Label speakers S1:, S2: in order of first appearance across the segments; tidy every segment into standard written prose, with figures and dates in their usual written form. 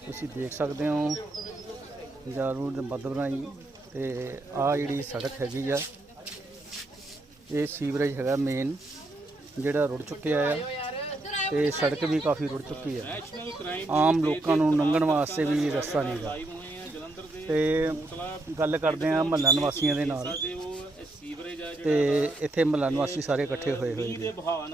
S1: ਤੁਸੀਂ ਦੇਖ ਸਕਦੇ ਹੋ ਪੰਜਾਬ ਰੋਡ ਦੇ ਮੱਧ ਬਣਾਈ ਤੇ ਆ ਜਿਹੜੀ ਸੜਕ ਹੈਗੀ ਆ ਇਹ ਸੀਵਰੇਜ ਹੈਗਾ ਮੇਨ ਜਿਹੜਾ ਰੁੜ ਚੁੱਕਿਆ ਆ ਤੇ ਸੜਕ ਵੀ ਕਾਫੀ ਰੁੜ ਚੁੱਕੀ ਹੈ। ਆਮ ਲੋਕਾਂ ਨੂੰ ਲੰਘਣ ਵਾਸਤੇ ਵੀ ਰਸਤਾ ਨਹੀਂ ਗਾ ਤੇ ਗੱਲ ਕਰਦੇ ਆ ਮਹੱਲਾ ਨਿਵਾਸੀਆਂ ਦੇ ਨਾਲ ਤੇ ਇੱਥੇ ਮਹੱਲਾ ਨਿਵਾਸੀ ਸਾਰੇ ਇਕੱਠੇ ਹੋਏ ਹੋਏ ਨੇ।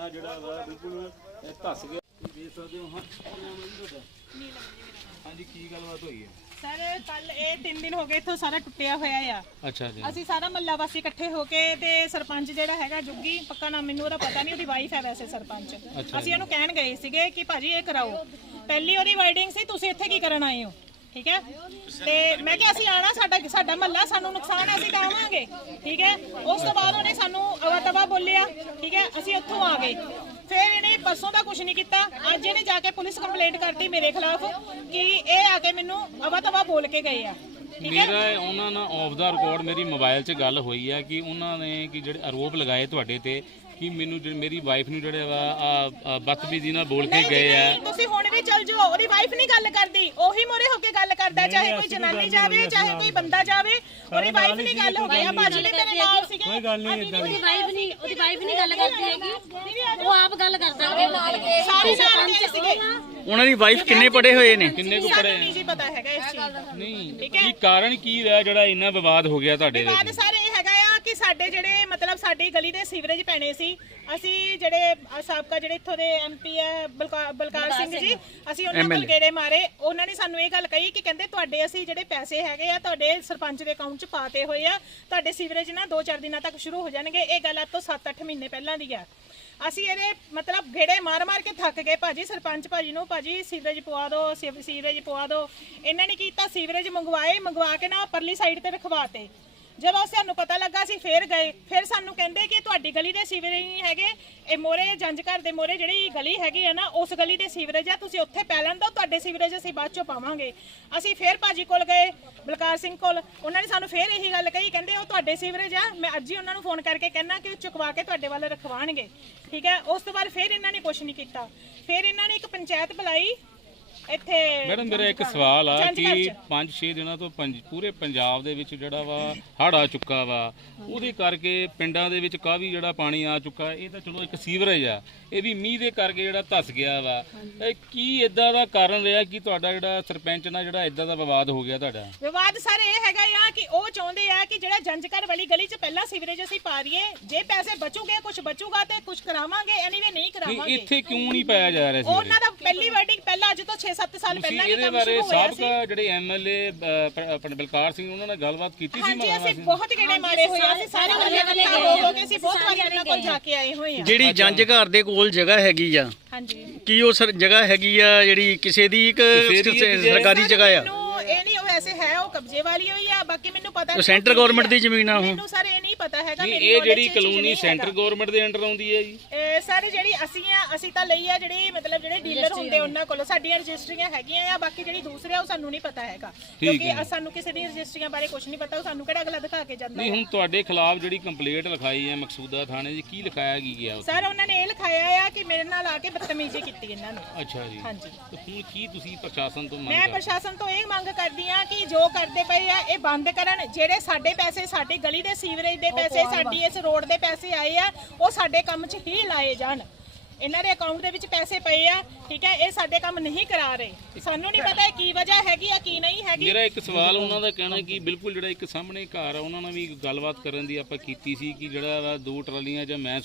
S2: ਹਾਂਜੀ ਕੀ ਗੱਲਬਾਤ ਹੋਈ ਹੈ
S3: सर कल ये 3 दिन हो गए इत्थों सारा टुटिया होया आ।
S2: अच्छा जी
S3: ਅਸੀਂ ਸਾਰਾ ਮੱਲਾ ਵਾਸੀ ਇਕੱਠੇ ਹੋ ਕੇ ਤੇ ਸਰਪੰਚ ਜਿਹੜਾ ਹੈਗਾ ਜੁੱਗੀ ਪੱਕਾ ਨਾਮ ਮੈਨੂੰ ਉਹਦਾ ਪਤਾ ਨਹੀਂ ਉਹਦੀ ਵਾਈਫ ਹੈ ਵੈਸੇ ਸਰਪੰਚ ਅਸੀਂ ਉਹਨੂੰ ਕਹਿਣ ਗਏ ਸੀਗੇ ਕਿ ਭਾਜੀ ਇਹ ਕਰਾਓ ਪਹਿਲੀ ਉਹਦੀ ਵਾਈਡਿੰਗ ਸੀ ਤੁਸੀਂ ਇੱਥੇ ਕੀ ਕਰਨ ਆਏ ਹੋ ਠੀਕ ਹੈ ਤੇ ਮੈਂ ਕਿਹਾ ਅਸੀਂ ਆਣਾ ਸਾਡਾ ਮੱਲਾ ਸਾਨੂੰ ਨੁਕਸਾਨ ਹੈ ਅਸੀਂ ਆਵਾਂਗੇ ਠੀਕ ਹੈ। ਉਸ ਤੋਂ ਬਾਅਦ ਉਹਨੇ ਸਾਨੂੰ ਅਵਾ ਤਵਾ ਬੋਲਿਆ ਠੀਕ ਹੈ ਅਸੀਂ ਉੱਥੋਂ ਆ ਗਏ फिर इन्हें परसों का कुछ नहीं किया अज इन्हें जाके पुलिस कंप्लेंट करती मेरे खिलाफ कि ये आके मैनू अवा तवा बोल के गए आ।
S2: मेरा उन्होंने ऑफ द रिकॉर्ड मेरी मोबाइल से गल हुई है कि उन्होंने कि जो आरोप लगाए तुहाडे ते कि मैनू मेरी वाइफ नूं जिहड़े वा बदतमीजी नाल बोल के गए है।
S3: तुसीं हुण भी चल जाओ ओदी वाइफ नहीं गल करदी ओही मोरे होके गल करदा चाहे कोई जनानी जावे चाहे कोई बंदा जावे ओदी वाइफ नहीं गल हो गई बाजी ने मेरे नाल सीगे कोई गल नहीं ओदी वाइफ नहीं गल करदी हैगी वो आप गल करदा है सारे नाल गए सीगे।
S1: ਉਹਨਾਂ ਦੀ ਵਾਈਫ ਕਿੰਨੇ ਪੜੇ ਹੋਏ ਨੇ
S2: ਕਿੰਨੇ ਕੁ ਪੜੇ
S3: नहीं जी पता हैगा इस चीज दा
S2: नहीं की कारण की है ਜਿਹੜਾ ਇੰਨਾ ਵਿਵਾਦ ਹੋ ਗਿਆ ਤੁਹਾਡੇ
S3: ਬਾਅਦ ਸਾਰੇ ਇਹ ਹੈਗਾ ਆ ਕਿ ਸਾਡੇ ਜਿਹੜੇ ਮਤਲਬ ਸਾਡੀ ਗਲੀ ਦੇ ਸੀਵਰੇਜ ਪੈਣੇ ਸੀ ਅਸੀਂ ਜਿਹੜੇ ਸਾਬਕਾ ਜਿਹੜੇ ਇੱਥੋਂ ਦੇ ਐਮਪੀ ਹੈ ਬਲਕਾਰ ਸਿੰਘ ਜੀ ਅਸੀਂ ਉਹਨਾਂ ਕੋਲ ਗੇੜੇ ਮਾਰੇ ਉਹਨਾਂ ਨੇ ਸਾਨੂੰ ਇਹ ਗੱਲ ਕਹੀ ਕਿ ਕਹਿੰਦੇ ਤੁਹਾਡੇ ਅਸੀਂ ਜਿਹੜੇ ਪੈਸੇ ਹੈਗੇ ਆ ਤੁਹਾਡੇ ਸਰਪੰਚ ਦੇ ਅਕਾਊਂਟ 'ਚ ਪਾਤੇ ਹੋਏ ਆ ਤੁਹਾਡੇ ਸੀਵਰੇਜ ਨਾ 2-4 ਦਿਨਾਂ ਤੱਕ ਸ਼ੁਰੂ ਹੋ ਜਾਣਗੇ। ਇਹ ਗੱਲ ਅੱਜ ਤੋਂ 7-8 ਮਹੀਨੇ ਪਹਿਲਾਂ ਦੀ ਆ। ਅਸੀਂ ਇਹਦੇ ਮਤਲਬ ਗੇੜੇ ਮਾਰ ਕੇ ਥੱਕ ਗਏ ਭਾਜੀ ਸਰਪੰਚ ਭਾਜੀ ਨੂੰ ਭਾਜੀ ਸੀਵਰੇਜ ਪਵਾ ਦਿਓ ਸੀਵਰੇਜ ਪਵਾ ਦਿਓ। ਇਹਨਾਂ ਨੇ ਕੀਤਾ ਸੀਵਰੇਜ ਮੰਗਵਾ ਕੇ ਨਾ ਪਰਲੀ ਸਾਈਡ ਤੇ ਰਖਵਾਤੇ। ਜਦੋਂ ਸਾਨੂੰ ਪਤਾ ਲੱਗਾ ਅਸੀਂ ਫੇਰ ਗਏ ਫਿਰ ਸਾਨੂੰ ਕਹਿੰਦੇ ਕਿ ਤੁਹਾਡੀ ਗਲੀ ਦੇ ਸੀਵਰੇਜ ਨਹੀਂ ਹੈਗੇ ਇਹ ਮੋਰੇ ਜੰਜ ਘਰ ਦੇ ਮੋਰੇ ਜਿਹੜੀ ਗਲੀ ਹੈਗੀ ਆ ਨਾ ਉਸ ਗਲੀ ਦੇ ਸੀਵਰੇਜ ਆ ਤੁਸੀਂ ਉੱਥੇ ਪੈ ਲੈਣ ਦਿਓ ਤੁਹਾਡੇ ਸੀਵਰੇਜ ਅਸੀਂ ਬਾਅਦ ਚੋਂ ਪਾਵਾਂਗੇ। ਅਸੀਂ ਫੇਰ ਭਾਜੀ ਕੋਲ ਗਏ ਬਲਕਾਰ ਸਿੰਘ ਕੋਲ ਉਹਨਾਂ ਨੇ ਸਾਨੂੰ ਫੇਰ ਇਹੀ ਗੱਲ ਕਹੀ ਕਹਿੰਦੇ ਉਹ ਤੁਹਾਡੇ ਸੀਵਰੇਜ ਆ ਮੈਂ ਅੱਜ ਹੀ ਉਹਨਾਂ ਨੂੰ ਫੋਨ ਕਰਕੇ ਕਹਿਣਾ ਕਿ ਚੁਕਵਾ ਕੇ ਤੁਹਾਡੇ ਵੱਲ ਰਖਵਾਣਗੇ ਠੀਕ ਹੈ। ਉਸ ਤੋਂ ਬਾਅਦ ਫੇਰ ਇਹਨਾਂ ਨੇ ਕੁਝ ਨਹੀਂ ਕੀਤਾ ਫਿਰ ਇਹਨਾਂ ਨੇ ਇੱਕ ਪੰਚਾਇਤ ਬੁਲਾਈ ਇੱਥੇ।
S2: ਮੈਡਮ ਮੇਰਾ ਇੱਕ ਸਵਾਲ ਆ ਕਿ 5-6 ਦਿਨਾਂ ਤੋਂ ਪੂਰੇ ਪੰਜਾਬ ਦੇ ਵਿੱਚ ਜਿਹੜਾ ਵਾ ਹੜ੍ਹ ਆ ਚੁੱਕਾ ਵਾ ਉਹਦੇ ਕਰਕੇ ਪਿੰਡਾਂ ਦੇ ਵਿੱਚ ਕਾਫੀ ਜਿਹੜਾ ਪਾਣੀ ਆ ਚੁੱਕਾ ਇਹ ਤਾਂ ਚਲੋ ਇੱਕ ਸੀਵਰੇਜ ਆ ਇਹ ਵੀ ਮੀਂਹ ਦੇ ਕਰਕੇ ਜਿਹੜਾ ਧੱਸ ਗਿਆ ਵਾ ਕੀ ਇਦਾਂ ਦਾ ਕਾਰਨ ਰਿਹਾ ਕਿ ਤੁਹਾਡਾ ਜਿਹੜਾ ਸਰਪੰਚ ਨਾਲ ਜਿਹੜਾ ਇਦਾਂ ਦਾ ਵਿਵਾਦ ਹੋ ਗਿਆ ਤੁਹਾਡਾ
S3: ਵਿਵਾਦ ਸਰ ਇਹ ਹੈਗਾ ਆ ਕਿ ਉਹ ਚਾਹੁੰਦੇ ਆ ਕਿ ਜਿਹੜਾ ਜੰਜਕਰ ਵਾਲੀ ਗਲੀ 'ਚ ਪਹਿਲਾਂ ਸੀਵਰੇਜ ਅਸੀਂ ਪਾ ਦਈਏ ਜੇ ਪੈਸੇ ਬਚੂਗੇ ਕੁਝ ਬਚੂਗਾ ਤੇ ਕੁਝ ਕਰਾਵਾਂਗੇ ਐਨੀਵੇ ਨਹੀਂ ਕਰਾਵਾਂਗੇ।
S2: ਇੱਥੇ ਕਿਉਂ ਨਹੀਂ ਪਾਇਆ ਜਾ ਰਿਹਾ ਸੀ
S3: ਉਹਨਾਂ ਦਾ ਪਹਿਲੀ ਵਰਡਿੰਗ ਪਹਿਲਾਂ ਅੱਜ ਤੋਂ 6-7 ਸਾਲ ਪਹਿਲਾਂ ਹੀ
S2: ਇਹਦੇ ਬਾਰੇ ਸਾਬਕਾ ਜਿਹੜੇ ਐਮਐਲਏ ਆਪਣੇ ਬਲਕਾਰ ਸਿੰਘ ਉਹਨਾਂ ਨਾਲ ਗੱਲਬਾਤ ਕੀਤੀ ਸੀ।
S3: ਹਾਂਜੀ ਅਸੀਂ ਬਹੁਤ ਗੇੜੇ ਮਾਰੇ ਹੋਏ ਆ ਅਸੀਂ ਸਾਰੇ ਮਹੱਲੇ ਹੋ ਕੇ ਅਸੀਂ ਬਹੁਤ ਵਾਰੀ ਉਹਨਾਂ ਕੋਲ ਜਾ ਕੇ ਆਏ ਹੋਏ ਆ।
S1: ਜਿਹੜੀ ਜੰਜ ਘਰ ਦੇ ਕੋਲ ਜਗ੍ਹਾ ਹੈਗੀ ਆ
S3: ਹਾਂਜੀ
S1: ਕੀ ਉਹ ਜਗ੍ਹਾ ਹੈਗੀ ਆ ਜਿਹੜੀ ਕਿਸੇ ਦੀ ਇੱਕ ਸਰਕਾਰੀ ਜਗ੍ਹਾ ਆ?
S3: ਇਹ ਨਹੀਂ ਉਹ ਵੈਸੇ ਹੈ ਉਹ ਕਬਜ਼ੇ ਵਾਲੀ ਹੋਈ ਆ ਬਾਕੀ ਮੈਨੂੰ ਪਤਾ
S1: ਉਹ ਸੈਂਟਰ ਗਵਰਨਮੈਂਟ ਦੀ ਜ਼ਮੀਨ ਆ ਉਹ?
S3: ਮੈਨੂੰ ਸਰ ਇਹ ਨਹੀਂ ਪਤਾ ਹੈਗਾ ਮੇਰੀ
S2: ਇਹ ਜਿਹੜੀ ਕਲੋਨੀ ਸੈਂਟਰ ਗਵਰਨਮੈਂਟ ਦੇ ਅੰਡਰ ਆਉਂਦੀ ਹੈ ਜੀ
S3: ਸਰ ਜਿਹੜੀ ਅਸੀਂ ਤਾਂ ਲਈ ਆ ਜਿਹੜੀ ਮਤਲਬ ਜਿਹੜੇ ਡੀਲਰ ਹੁੰਦੇ ਉਹਨਾਂ ਕੋਲ ਸਾਡੀਆਂ ਰਜਿਸਟਰੀਆਂ ਹੈਗੀਆਂ ਆ ਬਾਕੀ ਜਿਹੜੀ ਦੂਸਰੇ ਆ ਉਹ ਸਾਨੂੰ ਨਹੀਂ ਪਤਾ ਹੈਗਾ ਕਿਉਂਕਿ ਸਾਨੂੰ ਕਿਸੇ ਦੀ ਰਜਿਸਟਰੀਆਂ ਬਾਰੇ ਕੁਝ ਨਹੀਂ ਪਤਾ ਉਹ ਸਾਨੂੰ ਕਿਹੜਾ ਅਗਲਾ ਦਿਖਾ ਕੇ ਜਾਂਦਾ।
S2: ਨਹੀਂ ਹੁਣ ਤੁਹਾਡੇ ਖਿਲਾਫ ਜਿਹੜੀ ਕੰਪਲੇਂਟ ਲਿਖਾਈ ਹੈ ਮਕਸੂਦਾ ਥਾਣੇ 'ਚ ਕੀ ਲਿਖਾਇਆ ਗਿਆ
S3: ਸਰ ਉਹਨਾਂ ਨੇ ਇਹ ਲਿਖਾਇਆ ਆ ਕਿ ਮੇਰੇ ਨਾਲ ਆ ਕੇ ਬਦਤਮੀਜ਼ੀ ਕੀਤੀ ਇਹਨਾਂ ਨੇ।
S2: ਅੱਛਾ ਜੀ
S3: ਹਾਂਜੀ
S2: ਹੁਣ ਕੀ ਤੁਸੀਂ ਪ੍ਰਸ਼ਾਸਨ ਤੋਂ
S3: ਮੈਂ ਪ੍ਰਸ਼ਾਸਨ ਤੋਂ ਇਹ ਮੰਗ ਕਰਦੀ ਆ ਕਿ ਜੋ ਕਰਦੇ ਪਏ ਆ ਇਹ ਬੰਦ ਕਰਨ ਜਿਹੜੇ ਸਾਡੇ ਪੈਸੇ ਸਾਡੀ ਗਲੀ ਦੇ ਸੀਵਰੇਜ ਦੇ ਪੈਸੇ ਸਾਡੀ ਇਸ ਰੋਡ ਦੇ ਪੈਸੇ ਆਏ ਆ ਉਹ ਸਾਡੇ ਕੰਮ 'ਚ ਹੀ ਲਾਏ ਜਾਣ। ਇਹਨਾਂ ਦੇ ਅਕਾਊਂਟ ਦੇ ਵਿੱਚ ਪੈਸੇ ਪਏ ਆ ਠੀਕ ਹੈ ਇਹ ਸਾਡੇ ਕੰਮ ਨਹੀਂ ਕਰਾ ਰਹੇ ਸਾਨੂੰ ਨਹੀਂ ਪਤਾ ਕੀ ਵਜ੍ਹਾ ਹੈਗੀ ਆ ਕੀ ਨਹੀਂ ਹੈਗੀ।
S2: ਮੇਰਾ ਇੱਕ ਸਵਾਲ ਉਹਨਾਂ ਦਾ ਕਹਿਣਾ ਕਿ ਬਿਲਕੁਲ ਜਿਹੜਾ ਇੱਕ ਸਾਹਮਣੇ ਘਰ ਆ ਉਹਨਾਂ ਨਾਲ ਵੀ ਗੱਲਬਾਤ ਕਰਨ ਦੀ ਆਪਾਂ ਕੀਤੀ ਸੀ ਕਿ ਜਿਹੜਾ ਵਾ 2 ਟਰਾਲੀਆਂ ਜਾਂ ਮੈਂ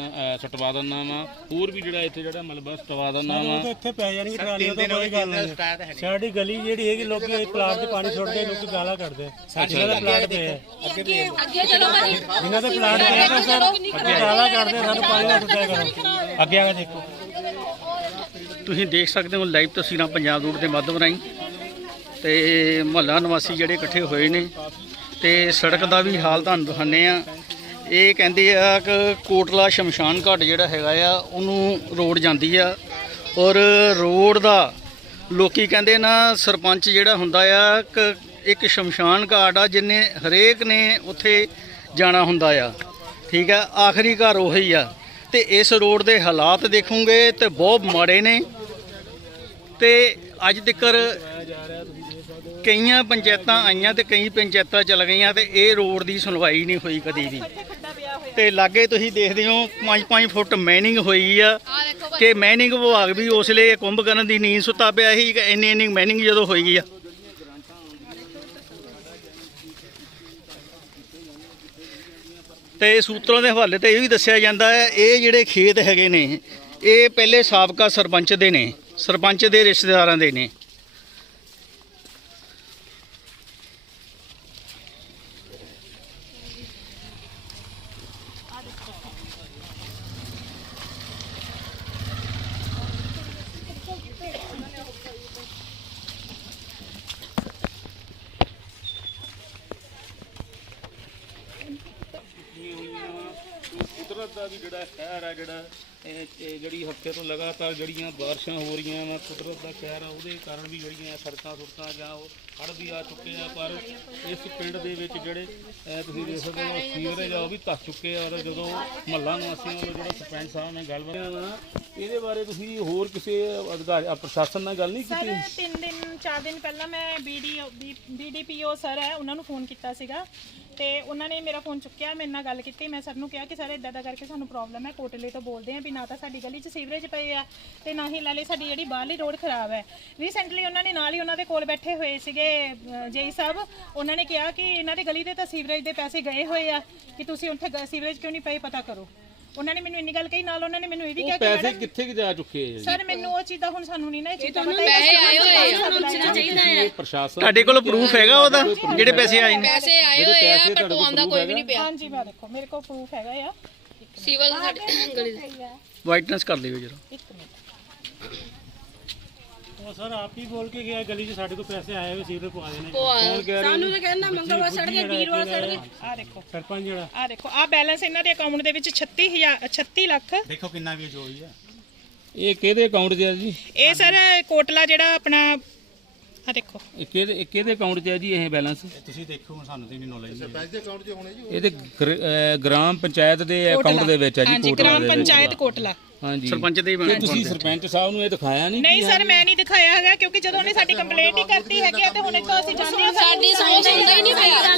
S2: ਸਟਵਾ ਦਿੰਦਾ ਵਾ ਹੋਰ ਵੀ ਜਿਹੜਾ ਇੱਥੇ ਜਿਹੜਾ ਮਲਬਾ ਸਟਵਾ ਦਿੰਦਾ ਵਾ
S4: ਇੱਥੇ ਪੈ ਜਾਣਗੇ ਟਰਾਲੀਆਂ ਤੋਂ ਕੋਈ ਗੱਲ ਨਹੀਂ। ਸਾਡੀ ਗਲੀ ਜਿਹੜੀ ਹੈਗੀ ਲੋਕੀ ਪਲਾਟ 'ਚ ਪਾਣੀ ਛੱਡਦੇ ਲੋਕੀ ਗਾਲਾਂ ਕੱਢਦੇ ਜਿਹਨਾਂ ਦਾ ਪਲਾਟ ਪਿਆ ਜਿਹਨਾਂ ਦੇ ਪਲਾਟ ਪਿਆ ਸਰ ਗਾਲਾਂ ਕੱਢਦੇ ਸਾਨੂੰ ਪਾਣੀ ਨਾ ਛੱਡਿਆ ਕਰੋ ਅੱਗੇ ਆ ਦੇਖੋ।
S1: ਤੁਸੀਂ ਦੇਖ ਸਕਦੇ ਹੋ ਲਾਈਵ ਤਸਵੀਰਾਂ ਪੰਜਾਬ ਰੋਡ ਦੇ ਮਾਧਿਅਮ ਰਾਹੀਂ ਤੇ ਮੁਹੱਲਾ ਨਿਵਾਸੀ ਜਿਹੜੇ ਇਕੱਠੇ ਹੋਏ ਨੇ ਤੇ ਸੜਕ ਦਾ ਵੀ ਹਾਲ ਤੁਹਾਨੂੰ ਦਿਖਾਉਂਦੇ ਆ। ਇਹ ਕਹਿੰਦੇ ਆ ਕਿ ਕੋਟਲਾ ਸ਼ਮਸ਼ਾਨ ਘਾਟ ਜਿਹੜਾ ਹੈਗਾ ਆ ਉਹਨੂੰ ਰੋਡ ਜਾਂਦੀ ਆ ਔਰ ਰੋਡ ਦਾ ਲੋਕੀ ਕਹਿੰਦੇ ਨਾ ਸਰਪੰਚ ਜਿਹੜਾ ਹੁੰਦਾ ਆ ਇੱਕ ਸ਼ਮਸ਼ਾਨ ਘਾਟ ਆ ਜਿੰਨੇ ਹਰੇਕ ਨੇ ਉੱਥੇ ਜਾਣਾ ਹੁੰਦਾ ਆ ਠੀਕ ਆ ਆਖਰੀ ਘਰ ਉਹੀ ਆ। ਤੇ ਇਸ ਰੋਡ ਦੇ ਹਾਲਾਤ ਦੇਖੋਗੇ ਤੇ ਬਹੁਤ ਮਾੜੇ ਨੇ ਤੇ ਅੱਜ ਤੱਕ ਕਈਆਂ ਪੰਚਾਇਤਾਂ ਆਈਆਂ ਤੇ ਕਈ ਪੰਚਾਇਤਾਂ ਚਲ ਗਈਆਂ ਤੇ ਇਹ ਰੋਡ ਦੀ ਸੁਣਵਾਈ ਨਹੀਂ ਹੋਈ ਕਦੀ ਵੀ। ਤੇ ਲਾਗੇ ਤੁਸੀਂ ਦੇਖਦੇ ਹੋ 5-5 ਫੁੱਟ ਮੈਨਿੰਗ ਹੋਈ ਆ ਕਿ ਮੈਨਿੰਗ ਵਿਭਾਗ ਵੀ ਉਸ ਵੇਲੇ ਕੁੰਭਕਰਨ ਦੀ ਨੀਂਦ ਸੁੱਤਾ ਪਿਆ ਸੀ ਕਿ ਇੰਨੀ ਮੈਨਿੰਗ ਜਦੋਂ ਹੋਈ ਆ। ਤੇ ਸੂਤਰਾਂ ਦੇ ਹਵਾਲੇ ਤੇ ਇਹ ਵੀ ਦੱਸਿਆ ਜਾਂਦਾ ਹੈ ਇਹ ਜਿਹੜੇ ਖੇਤ ਹੈਗੇ ਨੇ ਇਹ ਪਹਿਲੇ ਸਾਬਕਾ ਸਰਪੰਚ ਦੇ ਨੇ, ਸਰਪੰਚ ਦੇ ਰਿਸ਼ਤੇਦਾਰਾਂ ਦੇ ਨੇ।
S2: ਕੁਦਰਤ ਦਾ ਵੀ ਜਿਹੜਾ ਕਹਿਰ ਆ ਜਿਹੜਾ ਇਹ ਜਿਹੜੀ ਹਫ਼ਤੇ ਤੋਂ ਲਗਾਤਾਰ ਜਿਹੜੀਆਂ ਬਾਰਿਸ਼ਾਂ ਹੋ ਰਹੀਆਂ ਵਾ ਕੁਦਰਤ ਦਾ ਕਹਿਰ ਆ ਉਹਦੇ ਕਾਰਨ ਵੀ ਜਿਹੜੀਆਂ ਸੜਕਾਂ ਜਾਂ ਉਹ ਹੜ੍ਹ ਵੀ ਆ ਚੁੱਕੇ ਆ। ਪਰ ਇਸ ਪਿੰਡ ਦੇ ਵਿੱਚ ਜਿਹੜੇ ਤੁਸੀਂ ਦੇਖ ਸਕਦੇ ਹੋ ਸੀਵਰੇਜ ਆ ਉਹ ਵੀ ਧੱਸ ਚੁੱਕੇ ਆ। ਔਰ ਜਦੋਂ ਮਹੱਲਾ ਨਿਵਾਸੀਆਂ ਵੱਲੋਂ ਜਿਹੜਾ ਸਰਪੰਚ ਸਾਹਿਬ ਨੇ ਗੱਲਬਾਤ ਇਹਦੇ ਬਾਰੇ ਤੁਸੀਂ ਹੋਰ ਕਿਸੇ ਅਧਿਕਾਰੀ ਪ੍ਰਸ਼ਾਸਨ ਨਾਲ ਗੱਲ ਨਹੀਂ ਕੀਤੀ?
S3: ਸਰ 4 ਦਿਨ ਪਹਿਲਾਂ ਮੈਂ BDPO ਸਰ ਹੈ ਉਹਨਾਂ ਨੂੰ ਫੋਨ ਕੀਤਾ ਸੀਗਾ ਤੇ ਉਹਨਾਂ ਨੇ ਮੇਰਾ ਫੋਨ ਚੁੱਕਿਆ, ਮੇਰੇ ਨਾਲ ਗੱਲ ਕੀਤੀ। ਮੈਂ ਸਰ ਨੂੰ ਕਿਹਾ ਕਿ ਸਰ ਇਦਾਂ ਦਾ ਕਰਕੇ ਸਾਨੂੰ ਪ੍ਰੋਬਲਮ ਹੈ, ਕੋਟਲੇ ਤੋਂ ਬੋਲਦੇ ਆ ਵੀ ਨਾ ਤਾਂ ਸਾਡੀ ਗਲੀ 'ਚ ਸੀਵਰੇਜ ਪਏ ਆ ਤੇ ਨਾ ਹੀ ਲਾਲੇ ਸਾਡੀ ਜਿਹੜੀ ਬਾਹਰਲੀ ਰੋਡ ਖਰਾਬ ਹੈ। ਰੀਸੈਂਟਲੀ ਉਹਨਾਂ ਨੇ ਨਾਲ ਹੀ ਉਹਨਾਂ ਦੇ ਕੋਲ ਬੈਠੇ ਹੋਏ ਸੀਗੇ ਜੇਈ ਸਾਹਿਬ, ਉਹਨਾਂ ਨੇ ਕਿਹਾ ਕਿ ਇਹਨਾਂ ਦੀ ਗਲੀ ਦੇ ਤਾਂ ਸੀਵਰੇਜ ਦੇ ਪੈਸੇ ਗਏ ਹੋਏ ਆ ਕਿ ਤੁਸੀਂ ਉੱਥੇ ਸੀਵਰੇਜ ਕਿਉਂ ਨਹੀਂ ਪਏ ਪਤਾ ਕਰੋ। ਉਹਨਾਂ ਨੇ ਮੈਨੂੰ ਇੰਨੀ ਗੱਲ ਕਹੀ, ਨਾਲ ਉਹਨਾਂ ਨੇ ਮੈਨੂੰ ਇਹ ਵੀ ਕਿਹਾ ਕਿ
S2: ਪੈਸੇ ਕਿੱਥੇ ਜਾ ਚੁੱਕੇ ਆ?
S3: ਸਰ ਮੈਨੂੰ ਉਹ ਚੀਜ਼ ਦਾ ਹੁਣ ਸਾਨੂੰ ਨਹੀਂ ਨਾ ਇਹ ਚੀਜ਼ ਦਾ ਪਤਾ
S5: ਪੈਸੇ ਆਏ ਹੋਏ ਆ ਉਹਨਾਂ ਚਾਹੀਦਾ ਹੈ।
S2: ਪ੍ਰਸ਼ਾਸਨ
S1: ਤੁਹਾਡੇ ਕੋਲ ਪ੍ਰੂਫ ਹੈਗਾ ਉਹਦਾ ਜਿਹੜੇ ਪੈਸੇ ਆਏ ਨੇ?
S5: ਪੈਸੇ ਆਏ ਹੋਏ ਆ ਪਰ ਪਵਾਉਂਦਾ ਕੋਈ ਵੀ ਨਹੀਂ ਪਿਆ।
S3: ਹਾਂਜੀ ਮੈਂ ਦੇਖੋ ਮੇਰੇ ਕੋਲ ਪ੍ਰੂਫ ਹੈਗਾ ਆ।
S5: ਸਿਵਲ ਸਾਡੀ ਗਲੀ ਦੇ
S1: ਵਾਈਟਨੈਸ ਕਰ ਲਿਓ ਜਰਾ।
S3: ਇੱਕ ਮਿੰਟ
S4: ਉਹ ਸਰ ਆਪ ਹੀ ਬੋਲ ਕੇ ਗਿਆ ਗਲੀ 'ਚ ਸਾਡੇ ਕੋਲ ਪੈਸੇ ਆਏ ਹੋਏ ਸੀਵਰੇਜ ਪਵਾ ਦੇਣੇ।
S5: ਸਾਨੂੰ ਤਾਂ ਕਹਿੰਦਾ ਮੰਗਲਵਾਰ ਸੜ ਗਏ, ਵੀਰਵਾਰ ਸੜ ਗਏ।
S3: ਆ ਦੇਖੋ
S4: ਸਰਪੰਚ ਜਿਹੜਾ
S3: ਆ ਦੇਖੋ ਆ ਬੈਲੈਂਸ ਇਹਨਾਂ ਦੇ ਅਕਾਊਂਟ ਦੇ ਵਿੱਚ 36 ਲੱਖ।
S4: ਦੇਖੋ ਕਿੰਨਾ ਵੀ ਜੋ ਹੋਈ ਹੈ।
S2: ਇਹ ਕਿਹਦੇ ਅਕਾਊਂਟ 'ਚ ਹੈ ਜੀ?
S3: ਇਹ ਸਰ ਕੋਟਲਾ ਜਿਹੜਾ ਆਪਣਾ ਆ ਦੇਖੋ
S2: ਇਹ ਕਿਹਦੇ ਅਕਾਊਂਟ 'ਚ ਹੈ ਜੀ ਇਹ ਬੈਲੈਂਸ?
S4: ਤੁਸੀਂ ਦੇਖੋ ਹੁਣ ਸਾਨੂੰ ਤੇ ਨਹੀਂ ਨੌਲੇਜ।
S6: ਸਰਪੰਚ ਦੇ ਅਕਾਊਂਟ 'ਚ ਹੋਣੇ ਜੀ।
S2: ਇਹਦੇ ਗ੍ਰਾਮ ਪੰਚਾਇਤ ਦੇ ਅਕਾਊਂਟ ਦੇ ਵਿੱਚ ਹੈ ਜੀ,
S3: ਹਾਂਜੀ
S2: ਕੋਟਲਾ
S3: ਗ੍ਰਾਮ
S2: ਦੇ ਵਿੱਚ।
S3: ਪੰਚਾਇਤ ਕੋਟਲਾ।
S2: ਹਾਂਜੀ
S1: ਸਰਪੰਚ ਦੇ
S2: ਤੇ ਤੁਸੀਂ ਸਰਪੰਚ ਸਾਹਿਬ ਨੂੰ ਇਹ ਦਿਖਾਇਆ ਨਹੀਂ?
S3: ਨਹੀਂ ਸਰ ਮੈਂ ਨਹੀਂ ਦਿਖਾਇਆ ਹੈਗਾ ਕਿਉਂਕਿ ਜਦੋਂ ਉਹਨੇ ਸਾਡੀ ਕੰਪਲੇਂਟ ਹੀ ਕਰਤੀ ਹੈਗੀ ਆ ਤੇ ਹੁਣ ਇੱਥੋਂ ਅਸੀਂ ਜਾਂਦੇ ਹਾਂ।
S5: ਸਾਡੀ ਸਮਝ ਹੁੰਦਾ ਹੀ ਨਹੀਂ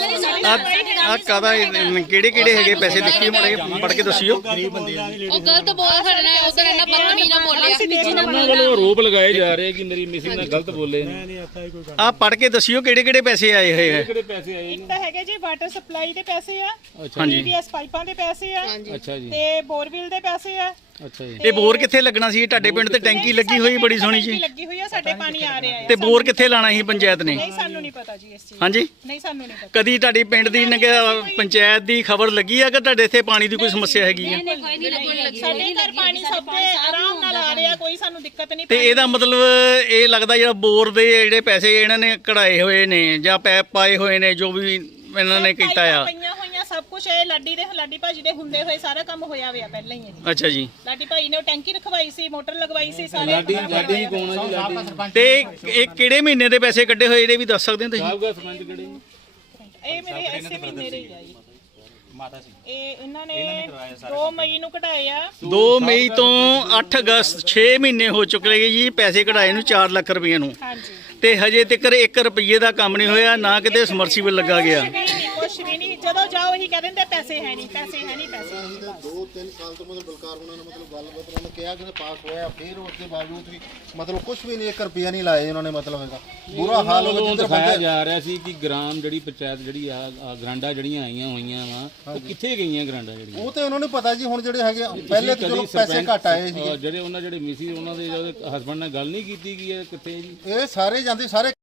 S5: ਪਿਆ।
S1: ਆ ਕਾਦਾ ਕਿਹੜੇ ਹੈਗੇ ਪੈਸੇ ਦੇਖੀ ਪੜ ਕੇ ਦੱਸਿਓ।
S5: ਉਹ ਗਲਤ ਬੋਲ ਸਾਡੇ ਨਾਲ ਉਧਰ ਇਹਨਾਂ ਬਦਤਮੀਜ਼ ਨਾਲ ਬੋਲਿਆ।
S2: ਉਹਨਾਂ ਵੱਲੋਂ ਆਰੋਪ ਲਗਾਏ ਜਾ ਰਹੇ ਕਿ ਮੇਰੀ ਮਿਸਿੰਗ ਨਾਲ ਗਲਤ ਬੋਲੇ ਨੇ।
S4: ਨਹੀਂ ਆਤਾ ਕੋਈ ਗੱਲ।
S1: ਆ ਪੜ ਕੇ ਦੱਸਿਓ ਕਿਹੜੇ ਪੈਸੇ ਆਏ ਹੋਏ ਆ।
S2: ਕਿਹੜੇ ਪੈਸੇ ਆਏ?
S3: ਇੱਕ ਤਾਂ ਹੈਗੇ ਜੀ ਵਾਟਰ ਸਪਲਾਈ ਦੇ ਪੈਸੇ ਆ,
S1: ਹਾਂਜੀ
S3: PVS ਪਾਈਪਾਂ ਦੇ ਪੈਸੇ ਆ
S2: ਅੱਛਾ ਜੀ,
S3: ਤੇ ਬੋਰਵਿਲ ਦੇ ਪੈਸੇ ਆ।
S2: ਅੱਛਾ ਜੀ।
S1: ਇਹ ਬੋਰ ਕਿੱਥੇ ਲੱਗਣਾ ਸੀ? ਤੁਹਾਡੇ ਪਿੰਡ ਤੇ ਟੈਂਕੀ ਲੱਗੀ ਹੋਈ ਬੜੀ ਸੋਹਣੀ
S3: ਟੈਂਕੀ
S1: ਜੀ,
S3: ਲੱਗੀ ਹੋਈ ਆ, ਸਾਡੇ ਪਾਣੀ ਆ ਰਿਹਾ ਹੈ।
S1: ਤੇ ਬੋਰ ਕਿੱਥੇ ਲਾਣਾ ਸੀ ਪੰਚਾਇਤ ਨੇ?
S3: ਨਹੀਂ ਸਾਨੂੰ ਨਹੀਂ ਪਤਾ ਜੀ ਇਸ ਚੀਜ਼।
S1: ਹਾਂਜੀ
S3: ਨਹੀਂ ਸਾਨੂੰ ਨਹੀਂ ਪਤਾ।
S1: ਕਦੀ ਤੁਹਾਡੀ ਪਿੰਡ ਦੀ ਪੰਚਾਇਤ ਦੀ ਖਬਰ ਲੱਗੀ ਆ ਕਿ ਤੁਹਾਡੇ ਇੱਥੇ ਪਾਣੀ ਦੀ ਕੋਈ ਸਮੱਸਿਆ ਹੈਗੀ ਆ?
S3: ਸਾਡੇ ਘਰ ਪਾਣੀ ਸਭ ਦੇ ਆਰਾਮ ਨਾਲ ਆ ਰਿਹਾ, ਕੋਈ ਸਾਨੂੰ ਦਿੱਕਤ ਨਹੀਂ।
S1: ਤੇ ਇਹਦਾ ਮਤਲਬ ਇਹ ਲੱਗਦਾ ਜਿਹੜਾ ਬੋਰ ਦੇ ਜਿਹੜੇ ਪੈਸੇ ਇਹਨਾਂ ਨੇ ਕਢਾਏ ਹੋਏ ਨੇ ਜਾਂ ਪੈਪ ਪਾਏ ਹੋਏ ਨੇ ਜੋ ਵੀ ਇਹਨਾਂ ਨੇ ਕੀਤਾ ਆ।
S3: ਪਈਆਂ ਹੋਈਆਂ ਸਭ ਕੁਝ ਇਹ ਲਾਡੀ ਭਾਜੀ ਦੇ ਹੁੰਦੇ ਹੋਏ ਸਾਰਾ ਕੰਮ ਹੋਇਆ ਹੋਇਆ ਪਹਿਲਾਂ ਹੀ ਹੈ।
S1: ਅੱਛਾ ਜੀ।
S3: ਲਾਡੀ ਭਾਈ ਨੇ ਉਹ ਟੈਂਕੀ ਰਖਵਾਈ ਸੀ, ਮੋਟਰ ਲਗਵਾਈ ਸੀ, ਸਾਰੇ
S2: ਲਾਡੀ ਕੌਣ ਆ ਜੀ? ਲਾਡੀ
S1: ਤੇ ਇਹ ਕਿਹੜੇ ਮਹੀਨੇ ਦੇ ਪੈਸੇ ਕੱਢੇ ਹੋਏ ਇਹਦੇ ਵੀ ਦੱਸ ਸਕਦੇ ਹੋ ਤੁਸੀਂ?
S2: ਸਾਹਿਬ ਦਾ ਸਰਪੰਚ ਕਿਹੜੇ?
S3: ਇਹ ਮੇਰੇ ਐਸੇ ਮਹੀਨੇ ਦੇ ਹੀ ਆ ਜੀ।
S4: ਮਾਤਾ ਸੀ
S3: ਇਹ ਇਹਨਾਂ ਨੇ 2 ਮਈ ਨੂੰ ਕਢਾਏ ਆ।
S1: 2 ਮਈ ਤੋਂ 8 ਅਗਸਤ 6 ਮਹੀਨੇ ਹੋ ਚੁੱਕੇ ਨੇ ਜੀ ਪੈਸੇ ਕਢਾਏ ਨੂੰ 4 ਲੱਖ ਰੁਪਏ ਨੂੰ,
S3: ਹਾਂਜੀ
S1: ਤੇ ਹਜੇ ਤੱਕ 1 ਰੁਪਏ ਦਾ ਕੰਮ ਨਹੀਂ ਹੋਇਆ, ਨਾ ਕਿਤੇ ਸਮਰਸੀਬਲ ਲੱਗਾ ਗਿਆ।
S3: ਕੁਛ ਵੀ ਨਹੀਂ, ਜਦੋਂ ਜਾਓ ਇਹੀ ਕਹਿ ਦਿੰਦੇ ਪੈਸੇ ਹੈ ਨਹੀਂ, ਪੈਸੇ ਹੈ ਨਹੀਂ, ਪੈਸੇ ਹੈ ਨਹੀਂ।
S6: 2-3 ਸਾਲ ਤੋਂ ਮਤਲਬ ਬਲਕਾਰ ਉਹਨਾਂ ਨੇ ਮਤਲਬ ਗੱਲਬਾਤ ਉਹਨਾਂ ਨੇ ਕਿਹਾ ਕਿ ਪਾਸ ਹੋਇਆ, ਫਿਰ ਉਸ ਦੇ ਬਾਵਜੂਦ ਵੀ ਮਤਲਬ ਕੁਝ ਵੀ ਨਹੀਂ 1 ਰੁਪਿਆ ਨਹੀਂ ਲਾਏ ਉਹਨਾਂ ਨੇ। ਮਤਲਬ ਹੈਗਾ ਬੁਰਾ ਹਾਲ ਹੋ ਗਿਆ।
S2: ਦਿਖਾਇਆ ਜਾ ਰਿਹਾ ਸੀ ਕਿ ਗ੍ਰਾਮ ਜਿਹੜੀ ਪੰਚਾਇਤ ਜਿਹੜੀ ਆ ਗਰਾਂਡਾ ਜਿਹੜੀਆਂ ਆਈਆਂ ਹੋਈਆਂ ਵਾ ਉਹ ਕਿੱਥੇ ਗਈਆਂ ਗਰਾਂਡਾ ਜਿਹੜੀਆਂ?
S6: ਉਹ ਤੇ ਉਹਨਾਂ ਨੂੰ ਪਤਾ ਜੀ। ਹੁਣ ਜਿਹੜੇ ਹੈਗੇ ਪਹਿਲੇ ਤਾਂ ਚਲੋ ਪੈਸੇ ਘੱਟ ਆਏ ਸੀ
S2: ਜਿਹੜੇ ਉਹਨਾਂ ਜਿਹੜੇ ਮਿਸੀ ਉਹਨਾਂ ਦੇ ਹਸਬੰਡ ਨਾਲ ਗੱਲ ਨਹੀਂ ਕੀਤੀ ਗਈ ਕਿੱਥੇ ਜੀ?
S6: ਇਹ ਸਾਰੇ ਜਾਂਦੇ ਸਾਰੇ